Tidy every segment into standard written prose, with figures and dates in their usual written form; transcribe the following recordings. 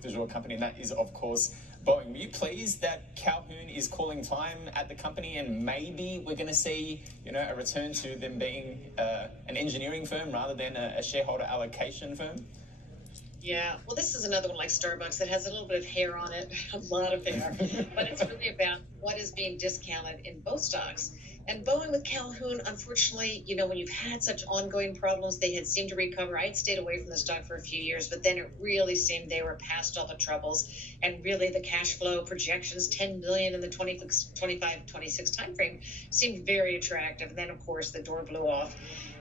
topic du jour company, and that is, of course, Boeing. Were you pleased that Calhoun is calling time at the company, and maybe we're going to see, a return to them being an engineering firm rather than a shareholder allocation firm? Yeah, well, this is another one like Starbucks that has a little bit of hair on it, a lot of hair, but it's really about what is being discounted in both stocks. And Boeing with Calhoun, unfortunately, when you've had such ongoing problems, they had seemed to recover. I had stayed away from the stock for a few years, but then it really seemed they were past all the troubles. And really the cash flow projections, 10 billion in the 25-26 timeframe, seemed very attractive. And then, of course, the door blew off.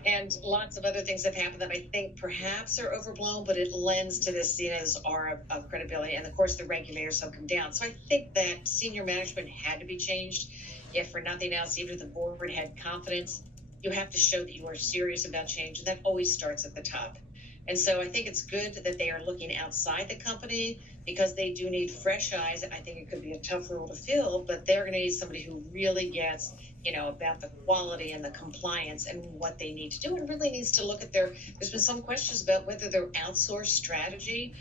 And lots of other things have happened that I think perhaps are overblown, but it lends to this this aura of credibility. And of course, the regulators have come down. So I think that senior management had to be changed. If for nothing else, even if the board had confidence, you have to show that you are serious about change. And that always starts at the top. And so I think it's good that they are looking outside the company because they do need fresh eyes. I think it could be a tough role to fill, but they're going to need somebody who really gets, about the quality and the compliance and what they need to do, and really needs to look at there's been some questions about whether their outsourced strategy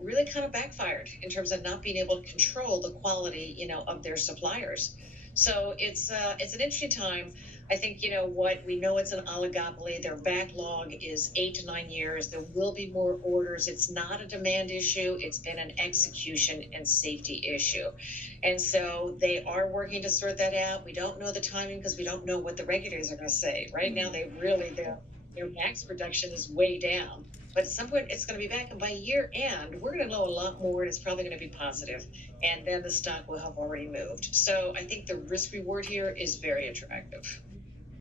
really kind of backfired in terms of not being able to control the quality, of their suppliers. So it's an interesting time. I think, what we know, it's an oligopoly. Their backlog is 8 to 9 years. There will be more orders. It's not a demand issue. It's been an execution and safety issue. And so they are working to sort that out. We don't know the timing because we don't know what the regulators are going to say. Right now, their max production is way down. But at some point, it's going to be back. And by year end, we're going to know a lot more, and it's probably going to be positive. And then the stock will have already moved. So I think the risk reward here is very attractive.